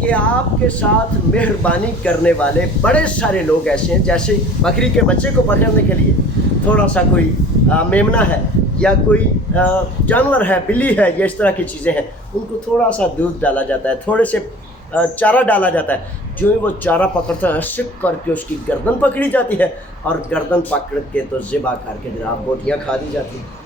کہ آپ کے ساتھ مہربانی کرنے والے بڑے سارے لوگ ایسے ہیں، جیسے بکری کے بچے کو پکڑنے کے لیے تھوڑا سا کوئی میمنا ہے یا کوئی جانور ہے، بلی ہے، یا اس طرح کی چیزیں ہیں، ان کو تھوڑا سا دودھ ڈالا جاتا ہے، تھوڑے سے چارہ ڈالا جاتا ہے، جو ہی وہ چارہ پکڑتا ہے شک کر کے اس کی گردن پکڑی جاتی ہے، اور گردن پکڑ کے تو ذبح کر کے جناب بوٹیاں کھا دی جاتی ہیں۔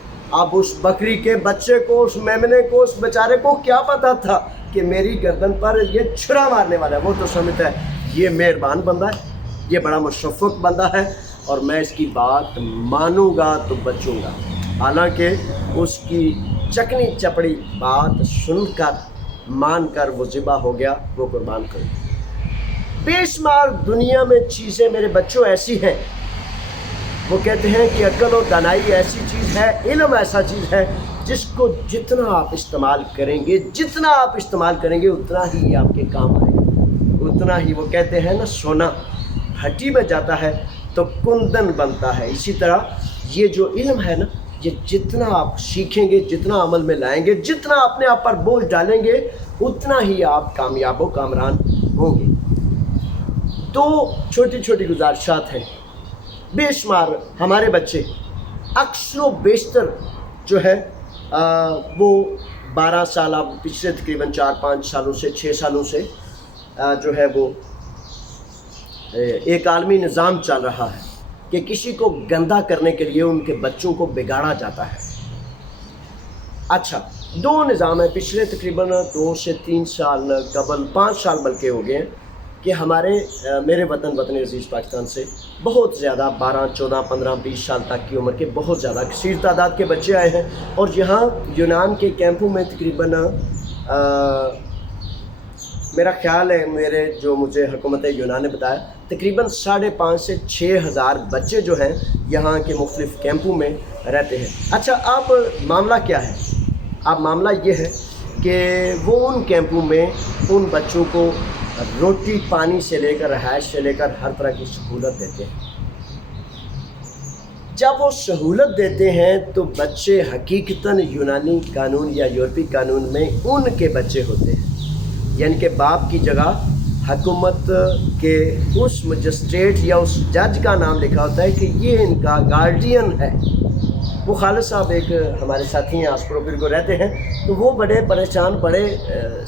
اب اس بکری کے بچے کو، اس میمنے کو، اس بیچارے کو کیا پتا تھا کہ میری گردن پر یہ چھرا مارنے والا ہے؟ وہ تو سمجھتا ہے یہ مہربان بندہ ہے، یہ بڑا مشفق بندہ ہے، اور میں اس کی بات مانوں گا تو بچوں گا، حالانکہ اس کی چکنی چپڑی بات سن کر مان کر وہ ذبح ہو گیا، وہ قربان کر گیا۔ بے شمار دنیا میں چیزیں میرے بچوں ایسی ہیں، وہ کہتے ہیں کہ عقل و دانائی ایسی چیز ہے، علم ایسا چیز ہے جس کو جتنا آپ استعمال کریں گے، جتنا آپ استعمال کریں گے اتنا ہی آپ کے کام آئے گا، اتنا ہی، وہ کہتے ہیں نا سونا ہٹی میں جاتا ہے تو کندن بنتا ہے، اسی طرح یہ جو علم ہے نا، یہ جتنا آپ سیکھیں گے، جتنا عمل میں لائیں گے، جتنا اپنے آپ پر بوجھ ڈالیں گے، اتنا ہی آپ کامیاب و کامران ہوں گے۔ تو چھوٹی چھوٹی گزارشات ہیں، بے شمار ہمارے بچے اکثر و بیشتر جو ہے وہ 12 سال، اب پچھلے تقریباً 4-5 سالوں سے 6 سالوں سے جو ہے وہ ایک عالمی نظام چل رہا ہے کہ کسی کو گندا کرنے کے لیے ان کے بچوں کو بگاڑا جاتا ہے۔ اچھا، 2 نظام ہیں پچھلے تقریباً 2 سے 3 سال قبل، 5 سال بلکہ ہو گئے ہیں، کہ میرے وطن عزیز پاکستان سے بہت زیادہ 12, 14, 15, 20 سال تک کی عمر کے بہت زیادہ کثیر تعداد کے بچے آئے ہیں، اور یہاں یونان کے کیمپوں میں تقریباً میرا خیال ہے، مجھے حکومت یونان نے بتایا، تقریباً 5,500 سے 6,000 بچے جو ہیں یہاں کے مختلف کیمپوں میں رہتے ہیں۔ اچھا، اب معاملہ کیا ہے؟ اب معاملہ یہ ہے کہ وہ ان کیمپوں میں ان بچوں کو روٹی پانی سے لے کر رہائش سے لے کر ہر طرح کی سہولت دیتے ہیں۔ جب وہ سہولت دیتے ہیں تو بچے حقیقتاً یونانی قانون یا یورپی قانون میں ان کے بچے ہوتے ہیں، یعنی کہ باپ کی جگہ حکومت کے اس مجسٹریٹ یا اس جج کا نام لکھا ہوتا ہے کہ یہ ان کا گارڈین ہے۔ وہ خالد صاحب ایک ہمارے ساتھی ہیں، آس پروپر کو رہتے ہیں، تو وہ بڑے پریشان، بڑے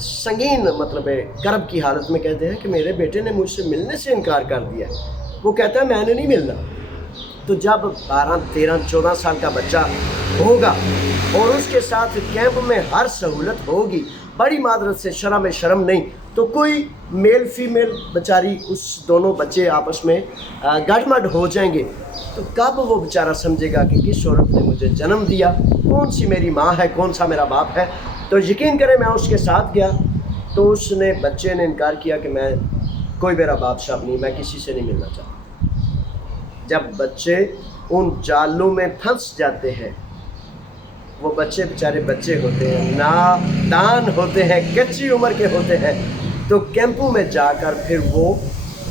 سنگین مطلب کرب کی حالت میں کہتے ہیں کہ میرے بیٹے نے مجھ سے ملنے سے انکار کر دیا۔ وہ کہتا ہے میں نے نہیں ملنا۔ تو جب 12, 13, 14 سال کا بچہ ہوگا اور اس کے ساتھ کیمپ میں ہر سہولت ہوگی، بڑی معذرت سے شرم شرم نہیں تو کوئی میل فیمیل بیچاری اس دونوں بچے آپس میں گڑمڑ ہو جائیں گے، تو کب وہ بیچارہ سمجھے گا کہ کس عورت نے مجھے جنم دیا، کون سی میری ماں ہے، کون سا میرا باپ ہے؟ تو یقین کریں میں اس کے ساتھ گیا تو بچے نے انکار کیا کہ میں کوئی میرا باپ صاحب نہیں، میں کسی سے نہیں ملنا چاہتا۔ جب بچے ان جالوں میں پھنس جاتے ہیں، وہ بچے بیچارے بچے ہوتے ہیں، نادان ہوتے ہیں، کچی عمر کے ہوتے ہیں، تو کیمپوں میں جا کر پھر وہ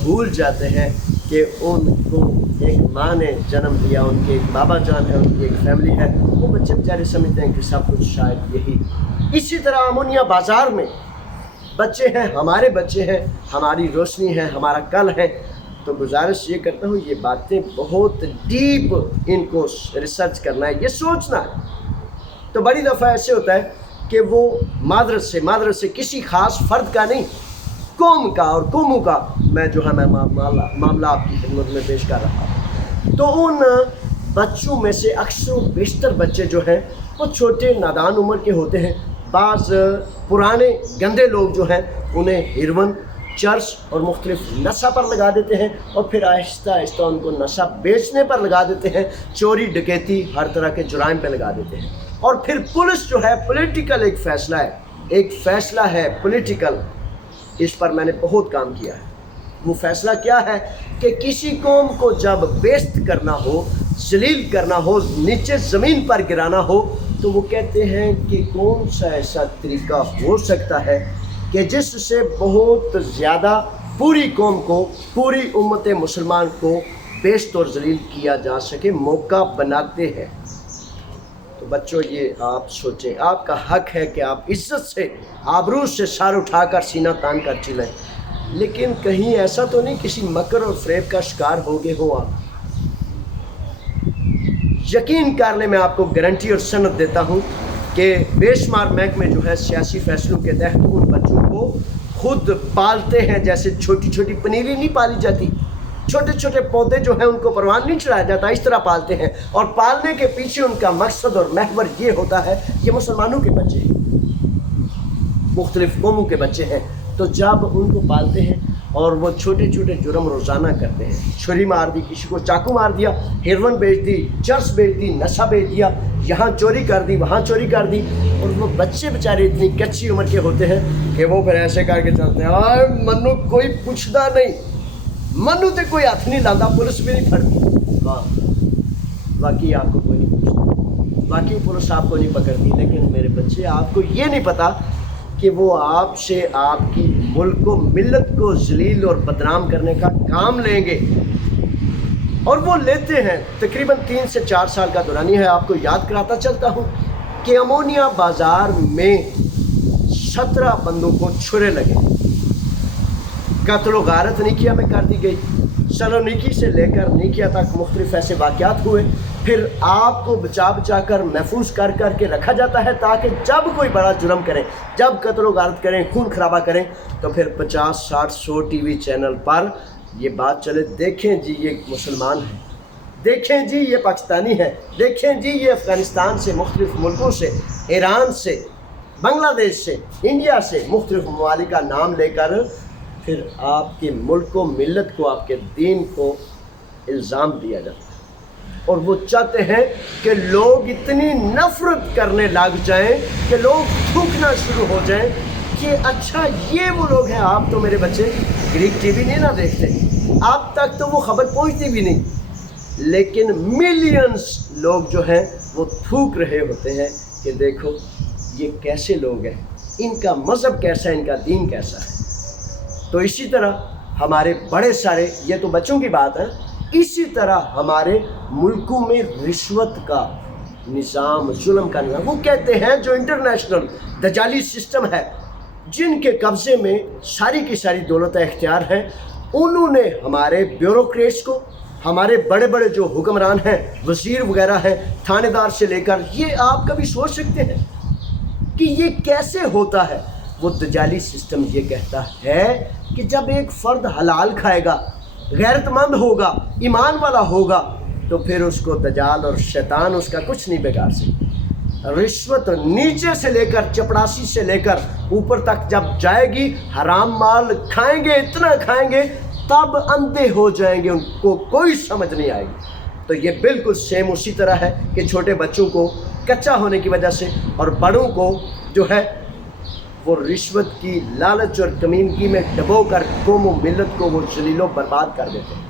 بھول جاتے ہیں کہ ان کو ایک ماں نے جنم دیا، ان کے ایک بابا جان ہے، ان کی ایک فیملی ہے۔ وہ بچے بیچارے سمجھتے ہیں کہ سب کچھ شاید یہی۔ اسی طرح امونیا بازار میں بچے ہیں، ہمارے بچے ہیں، ہماری روشنی ہے، ہمارا کل ہے۔ تو گزارش یہ کرتا ہوں، یہ باتیں بہت ڈیپ ان کو ریسرچ کرنا ہے، یہ سوچنا ہے۔ تو بڑی دفعہ ایسے ہوتا ہے کہ وہ معذرت سے کسی خاص فرد کا نہیں، قوم کا اور قوموں کا میں معاملہ آپ کی خدمت میں پیش کر رہا ہوں۔ تو ان بچوں میں سے اکثر و بیشتر بچے جو ہیں وہ چھوٹے نادان عمر کے ہوتے ہیں۔ بعض پرانے گندے لوگ جو ہیں انہیں ہیروئن، چرس اور مختلف نشہ پر لگا دیتے ہیں، اور پھر آہستہ آہستہ ان کو نشہ بیچنے پر لگا دیتے ہیں، چوری ڈکیتی ہر طرح کے جرائم پہ لگا دیتے ہیں۔ اور پھر پولیس جو ہے، پولیٹیکل ایک فیصلہ ہے پولیٹیکل، اس پر میں نے بہت کام کیا ہے۔ وہ فیصلہ کیا ہے کہ کسی قوم کو جب بیست کرنا ہو، ذلیل کرنا ہو، نیچے زمین پر گرانا ہو، تو وہ کہتے ہیں کہ کون سا ایسا طریقہ ہو سکتا ہے کہ جس سے بہت زیادہ پوری قوم کو، پوری امت مسلمان کو بیست اور ذلیل کیا جا سکے، موقع بناتے ہیں۔ تو تو بچوں یہ آپ سوچیں، آپ کا حق ہے کہ آپ عزت سے آبرو سے سر اٹھا کر سینہ تان کر چلیں، لیکن کہیں ایسا تو نہیں کسی مکر اور فریب کا شکار ہو گئے ہو آپ۔ یقین کر لیں، میں آپ کو گارنٹی اور سند دیتا ہوں کہ بے شمار محکمے جو ہے سیاسی فیصلوں کے تحت ان بچوں کو خود پالتے ہیں، جیسے چھوٹی چھوٹی پنیری نہیں پالی جاتی، چھوٹے چھوٹے پودے جو ہیں ان کو پروان نہیں چڑھایا جاتا، اس طرح پالتے ہیں، اور پالنے کے پیچھے ان کا مقصد اور محور یہ ہوتا ہے کہ مسلمانوں کے بچے ہیں، مختلف قوموں کے بچے ہیں، تو جب ان کو پالتے ہیں اور وہ چھوٹے چھوٹے جرم روزانہ کرتے ہیں، چھری مار دی، کسی کو چاقو مار دیا، ہیروئن بیچ دی، چرس بیچ دی، نشہ بیچ دیا، یہاں چوری کر دی، وہاں چوری کر دی، اور وہ بچے بیچارے اتنی کچی عمر کے ہوتے ہیں کہ وہ پھر ایسے کر کے چلتے ہیں، آئے منو کوئی پوچھتا نہیں، منو تے کوئی ہاتھ نہیں لاتا، پولیس بھی نہیں پھڑتی، ہاں باقی آپ کو کوئی نہیں پوچھتا، باقی پولیس آپ کو نہیں پکڑتی، لیکن میرے بچے آپ کو یہ نہیں پتا کہ وہ آپ سے آپ کی ملک و ملت کو ذلیل اور بدنام کرنے کا کام لیں گے، اور وہ لیتے ہیں۔ تقریباً 3 سے 4 سال کا دورانی ہے، آپ کو یاد کراتا چلتا ہوں کہ امونیا بازار میں 17 بندوں کو چھرے لگے، قتل و غارت نیکیا میں کر دی گئی، سلونیکی سے لے کر نیکیا تک مختلف ایسے واقعات ہوئے، پھر آپ کو بچا بچا کر محفوظ کر کر کے رکھا جاتا ہے تاکہ جب کوئی بڑا جرم کریں، جب قتل و غارت کریں، خون خرابہ کریں، تو پھر 50 60 100 ٹی وی چینل پر یہ بات چلے، دیکھیں جی یہ مسلمان ہے، دیکھیں جی یہ پاکستانی ہے، دیکھیں جی یہ افغانستان سے، مختلف ملکوں سے، ایران سے، بنگلہ دیش سے، انڈیا سے، مختلف ممالک کا نام لے کر پھر آپ کے ملک کو، ملت کو، آپ کے دین کو الزام دیا جاتا ہے، اور وہ چاہتے ہیں کہ لوگ اتنی نفرت کرنے لگ جائیں کہ لوگ تھوکنا شروع ہو جائیں کہ اچھا یہ وہ لوگ ہیں۔ آپ تو میرے بچے گریک ٹی وی نہیں نہ دیکھتے، آپ تک تو وہ خبر پہنچتی بھی نہیں، لیکن ملینز لوگ جو ہیں وہ تھوک رہے ہوتے ہیں کہ دیکھو یہ کیسے لوگ ہیں، ان کا مذہب کیسا ہے، ان کا دین کیسا ہے۔ تو اسی طرح ہمارے بڑے سارے، یہ تو بچوں کی بات ہے، اسی طرح ہمارے ملکوں میں رشوت کا نظام، ظلم کا نظام، وہ کہتے ہیں جو انٹرنیشنل دجالی سسٹم ہے، جن کے قبضے میں ساری کی ساری دولت اختیار ہیں، انہوں نے ہمارے بیوروکریٹس کو، ہمارے بڑے بڑے جو حکمران ہیں، وزیر وغیرہ ہیں، تھانے دار سے لے کر، یہ آپ کبھی سوچ سکتے ہیں کہ یہ کیسے ہوتا ہے؟ وہ دجالی سسٹم یہ کہتا ہے کہ جب ایک فرد حلال کھائے گا، غیرت مند ہوگا، ایمان والا ہوگا، تو پھر اس کو دجال اور شیطان اس کا کچھ نہیں بگاڑ سکتا۔ رشوت نیچے سے لے کر، چپڑاسی سے لے کر اوپر تک جب جائے گی، حرام مال کھائیں گے، اتنا کھائیں گے تب اندھے ہو جائیں گے، ان کو کوئی سمجھ نہیں آئے گی۔ تو یہ بالکل سیم اسی طرح ہے کہ چھوٹے بچوں کو کچا ہونے کی وجہ سے، اور بڑوں کو جو ہے وہ رشوت کی لالچ اور کمینگی میں ڈبو کر قوم و ملت کو وہ ذلیل و برباد کر دیتے ہیں۔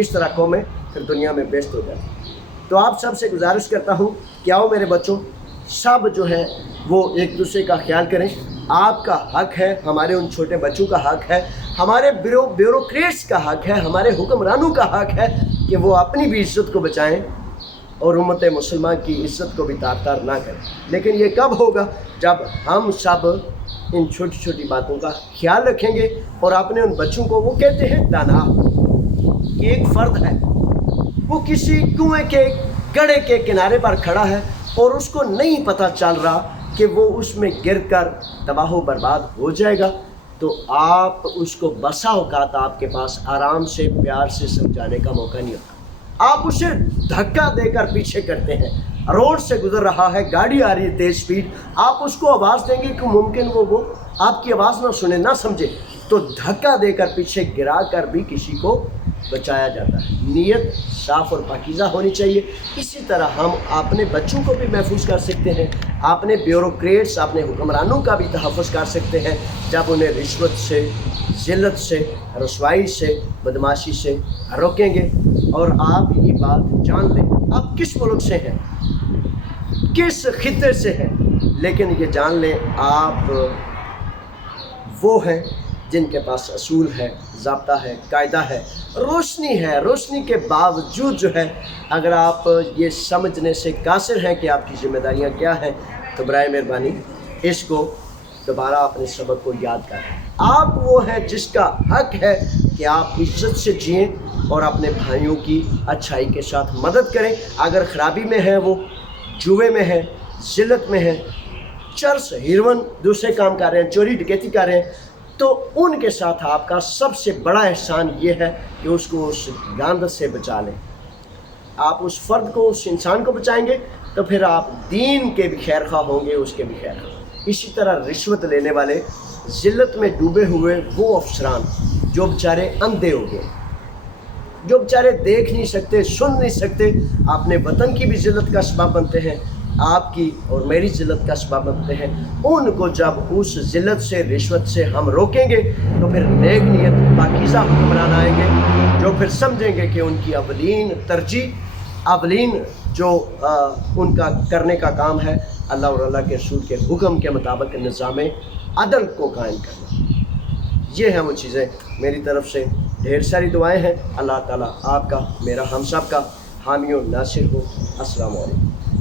اس طرح قومیں پھر دنیا میں بیست ہو جاتی ہیں۔ تو آپ سب سے گزارش کرتا ہوں کہ آؤ میرے بچوں، سب جو ہے وہ ایک دوسرے کا خیال کریں۔ آپ کا حق ہے، ہمارے ان چھوٹے بچوں کا حق ہے، ہمارے بیوروکریٹس کا حق ہے، ہمارے حکمرانوں کا حق ہے کہ وہ اپنی بھی عزت کو بچائیں اور امت مسلمہ کی عزت کو بھی تار تار نہ کریں۔ لیکن یہ کب ہوگا؟ جب ہم سب ان چھوٹی چھوٹی باتوں کا خیال رکھیں گے، اور اپنے ان بچوں کو، وہ کہتے ہیں دانا، کہ ایک فرد ہے، وہ کسی کنویں کے گڑھے کے کنارے پر کھڑا ہے اور اس کو نہیں پتہ چل رہا کہ وہ اس میں گر کر تباہ و برباد ہو جائے گا، تو آپ اس کو بسا اوقات آپ کے پاس آرام سے، پیار سے سمجھانے کا موقع نہیں ہوتا، آپ اسے دھکا دے کر پیچھے کرتے ہیں۔ روڈ سے گزر رہا ہے، گاڑی آ رہی ہے تیز سپیڈ، آپ اس کو آواز دیں گے کہ ممکن وہ آپ کی آواز نہ سنے، نہ سمجھے، تو دھکا دے کر پیچھے گرا کر بھی کسی کو بچایا جاتا ہے۔ نیت صاف اور پاکیزہ ہونی چاہیے۔ اسی طرح ہم اپنے بچوں کو بھی محفوظ کر سکتے ہیں، اپنے بیوروکریٹس، اپنے حکمرانوں کا بھی تحفظ کر سکتے ہیں جب انہیں رشوت سے، ذلت سے، رسوائی سے، بدماشی سے روکیں گے۔ اور آپ یہ بات جان لیں، آپ کس ملک سے ہیں، کس خطے سے ہیں، لیکن یہ جان لیں آپ وہ ہیں جن کے پاس اصول ہے، ضابطہ ہے، قاعدہ ہے، روشنی ہے، روشنی کے باوجود جو ہے اگر آپ یہ سمجھنے سے قاصر ہیں کہ آپ کی ذمہ داریاں کیا ہیں تو برائے مہربانی اس کو دوبارہ اپنے سبق کو یاد کریں۔ آپ وہ ہیں جس کا حق ہے کہ آپ عزت سے جئیں اور اپنے بھائیوں کی اچھائی کے ساتھ مدد کریں۔ اگر خرابی میں ہے، وہ جوے میں ہے، ذلت میں ہے، چرس ہیروئن دوسرے کام کر رہے ہیں، چوری ڈکیتی کر رہے ہیں، تو ان کے ساتھ آپ کا سب سے بڑا احسان یہ ہے کہ اس کو اس گاند سے بچا لیں۔ آپ اس فرد کو، اس انسان کو بچائیں گے تو پھر آپ دین کے بھی خیر خواہ ہوں گے، اس کے بھی خیر خواہ۔ اسی طرح رشوت لینے والے، ذلت میں ڈوبے ہوئے وہ افسران جو بیچارے اندھے ہو گئے، جو بیچارے دیکھ نہیں سکتے، سن نہیں سکتے، اپنے وطن کی بھی ذلت کا سبب بنتے ہیں، آپ کی اور میری ذلت کا سبب بنتے ہیں۔ ان کو جب اس ذلت سے، رشوت سے ہم روکیں گے تو پھر نیک نیت پاکیزہ حکمران آئیں گے جو پھر سمجھیں گے کہ ان کی اولین ترجیح، اولین جو ان کا کرنے کا کام ہے اللہ اور اللہ کے رسول کے حکم کے مطابق نظام عدل کو قائم کرنا۔ یہ ہیں وہ چیزیں۔ میری طرف سے ڈھیر ساری دعائیں ہیں۔ اللہ تعالیٰ آپ کا، میرا، ہم سب کا حامی و ناصر ہو۔ السلام علیکم۔